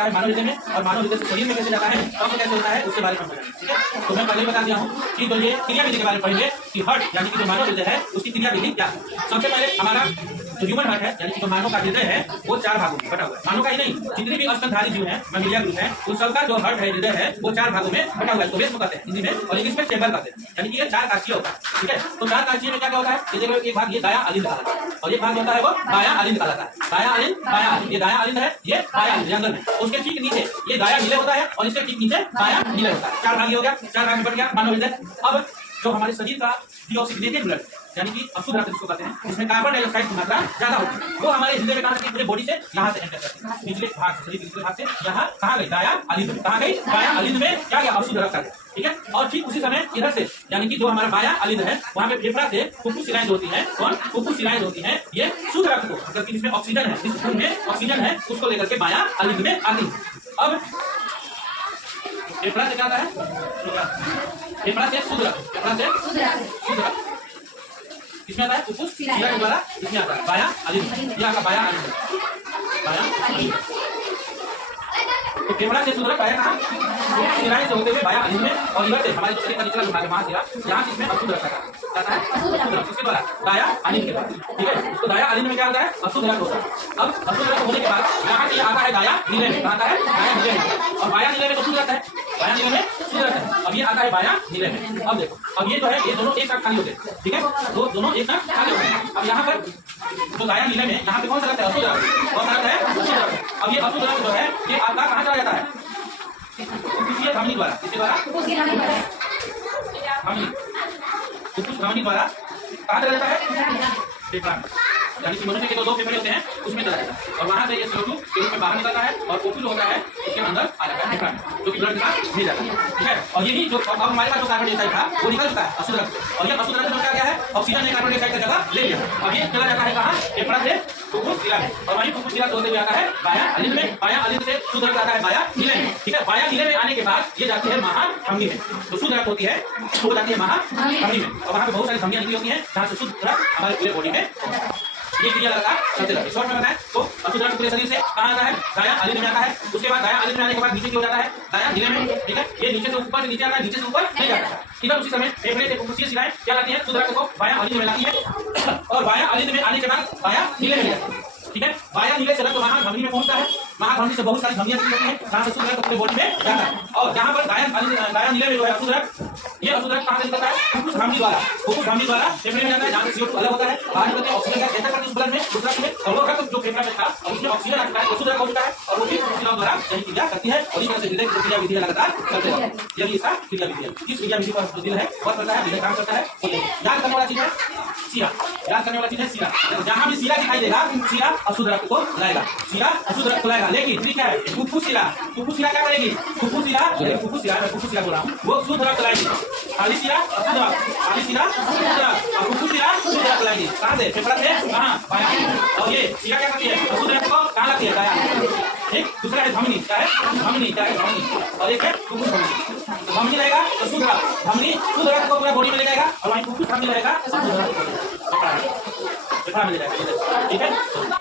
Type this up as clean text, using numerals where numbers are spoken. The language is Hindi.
जाता है मानव हृदय में, और मानव हृदय से शरीर में कैसे जाता है, कब कैसे होता है, उसके बारे में समझना। ठीक है, तो मैं पहले बता दिया हूँ कि तो ये क्रिया विधि के बारे में पढ़ेंगे कि हार्ट यानी कि जो मानव हृदय है उसकी क्रिया विधि क्या है। सबसे पहले हमारा जो ह्यूमन हार्ट है यानी कि जो मानव का हृदय है वो 4 भागों में बटा हुआ है। मानव का ही नहीं, जितने भी स्तनधारी जीव हैं, मैमेलिया ग्रुप है, उन सबका जो हार्ट है, हृदय है, वो 4 भागों में बटा हुआ है। इसको रेस्म कहते हैं हिंदी में, और इंग्लिश में चैम्बर कहते हैं, यानी कि ये 4 काक्षीय होता है। ठीक है, तो 4 काक्षीय में क्या क्या होता है, ये देखो एक भाग ये दाया अलिंद कहलाता है, और एक भाग होता है वो बाया अलिंद कहलाता है। दाया अलिंद, बाया अलिंद, ये दाया अलिंद है, ये बाया अलिंद अंदर में। उसके ठीक नीचे ये दाया नीले होता है, और इसके ठीक नीचे बाया नीले होता है। 4 भाग हो गया, 4 भाग में बढ़ गया मानव हृदय। अब जो हमारे शरीर का डीऑक्सीजनेटेड ब्लड यानी कि अशुद्ध रक्त जिसको कहते हैं, इसमें कार्बन डाइऑक्साइड की मात्रा ज्यादा होती है, वो हमारे हृदय में कहां से पूरे बॉडी से यहाँ से एंटर करती है, निचले भाग से, शरीर के निचले भाग से यहाँ कहाँ गई, दाया अलिंद में। कहाँ गई, दाया अलिंद में क्या गया, अशुद्ध रक्त आ गया। ठीक है, और ठीक उसी समय इधर से यानी कि जो हमारा बाया अलिंद है वहाँ पे फेफड़ा से फुफ्फुस शिराएं होती है, और फुफ्फुस शिराएं होती है, ये शुद्ध रक्त को, मतलब कि जिसमें ऑक्सीजन है, जिस खून में ऑक्सीजन है, उसको लेकर के बाया अलिंद में आती है। अब फेफड़ा से क्या आता है, फेफड़ा से शुद्ध रक्त, फेफड़ा से शुद्ध रक्त इसमें आता है फुफ्फुस शिरा के द्वारा, इसमें आता है बाया अलिंद, यह आपका बाया अलिंद, बाया अलिंद। तो फेफड़ा से शुद्ध रक्त आया कहाँ, शिराएं से होते हुए बाया अलिंद में, और इधर से हमारे शरीर का निचला भाग है महाशिरा, यहाँ से इसमें अशुद्ध रक्त आता है, अशुद्ध रक्त इसके द्वारा दाया अलिंद के द्वारा। ठीक है, तो दाया अलिंद में क्या होता है, अशुद्ध रक्त होता है। अब अशुद्ध रक्त होने के बाद यहाँ से आता है दाया नीले में, कहाँ आता है, दाया नीले में, और बाया नीले में तो शुद्ध रक्त है, बाया नीले में शुद्ध रक्त है। अब ये आता है बाया नीले में। अब देखो, अब ये जो है ये दोनों एक साथ खाली होते हैं। ठीक है, तो दोनों एक साथ खाली होते हैं। अब यहाँ पर तो दाया नीले में यहाँ पे कौन सा रक्त है, अशुद्ध रक्त, कौन सा रक्त है, अशुद्ध रक्त। अब ये अशुद्ध रक्त जो है ये आपका कहाँ चला जाता है, फुफ्फुसीय धमनी द्वारा, इसके द्वारा धमनी, फुफ्फुस धमनी द्वारा कहाँ चला जाता है, फेफड़ा, यानी कि मनुष्य के दो फेफड़े होते हैं उसमें चला जाता है, और वहां से ये CO2 के रूप में बाहर निकलता है, और O2 होता है उसके अंदर आ जाता है फेफड़ा में, जो कि ब्लड के साथ भेज जाता है। ठीक है, और यही जो अब हमारे पास जो कार्बन डाइऑक्साइड था वो निकल चुका है अशुद्ध रक्त, और ये अशुद्ध रक्त में क्या गया है, ऑक्सीजन ने कार्बन डाइऑक्साइड का जगह ले लिया। अब ये चला जाता है कहाँ, फेफड़ा से फुफ्फुस शिरा में, और वहीं फुफ्फुस शिरा से होते हुए आता है बाया अलिंद में, बाया अलिंद से शुद्ध रक्त आता है बाया नीले में। ठीक है, बाया नीले में आने के बाद ये जाती है महाधमनी में, तो शुद्ध रक्त होती है वो जाती है महाधमनी में, और वहाँ पे बहुत सारी धमनियां निकली होती हैं जहाँ से शुद्ध रक्त हमारे पूरे बॉडी में ये क्रिया लगातार चलते रहते हैं। शॉर्ट में बताएं तो अशुद्ध रक्त पूरे शरीर से कहाँ आता है, दाया अलिंद में आता है, उसके बाद दाया अलिंद में आने के बाद नीचे की हो जाता है दाया नीले में। ठीक है, ये नीचे से ऊपर से नीचे आता है, नीचे से ऊपर नहीं जाता है। ठीक है, उसी समय फेफड़े से फुफ्फुसीय शिराएं क्या लाती है, शुद्ध रक्त को बाया अलिंद में लाती है, और बाया अलिंद में आने के बाद बाया नीले में जाती है। ठीक है, बाया नीले से रक्त महाधमनी में पहुंचता है, महाधमनी से बहुत सारी धमनियां निकलती हैं जहाँ से शुद्ध रक्त पूरे बॉडी में जाता है, और जहाँ पर दाया नीले में जो है अशुद्ध रक्त, ये अशुद्ध रक्त कहाँ से निकलता है, फुफ्फुस धमनी द्वारा, फुफ्फुस धमनी द्वारा फेफड़े में जाता है, जहाँ से CO2 अलग होता है, बाहर निकलते हैं, ऑक्सीजन का एंटर करते हैं ब्लड में, उस रक्त में, और वो रक्त जो फेफड़ा में था और उसमें ऑक्सीजन आ चुका है, अशुद्ध रक्त हो चुका है, और वो भी फुफ्फुस द्वारा यही क्रिया करती है, और इस तरह से हृदय की क्रिया विधि लगातार चलते रहते हैं। यही इसका क्रिया विधि है। इस क्रिया विधि पर जो दिल है वर्क करता है, हृदय काम करता है, याद करने वाला चीज है शिरा, याद करने वाला चीज है शिरा। जहाँ भी शिरा दिखाई देगा शिरा अशुद्ध रक्त को लाएगा, शिरा अशुद्ध रक्त लाएगा। लेकिन ठीक है, फुफ्फुस शिरा क्या करेगी, फुफ्फुस शिरा बोल रहा हूँ, वो शुद्ध रक्त लाएगी, खाली शिरा अशुद्ध रक्त, खाली शिरा अशुद्ध रक्त, और फुफ्फुस शिरा शुद्ध रक्त लाएगी। कहाँ से, फेफड़ा से, कहाँ, बाया। और ये शिरा क्या करती है, अशुद्ध रक्त को कहाँ लाती है, दाया। एक दूसरा है धमनी, क्या है धमनी, क्या है धमनी, और एक है फुफ्फुस धमनी। तो धमनी रहेगा तो शुद्ध रक्त, धमनी शुद्ध रक्त को पूरा बॉडी में ले जाएगा, और वहीं फुफ्फुस धमनी रहेगा, फेफड़ा में ले जाएगा। ठीक है।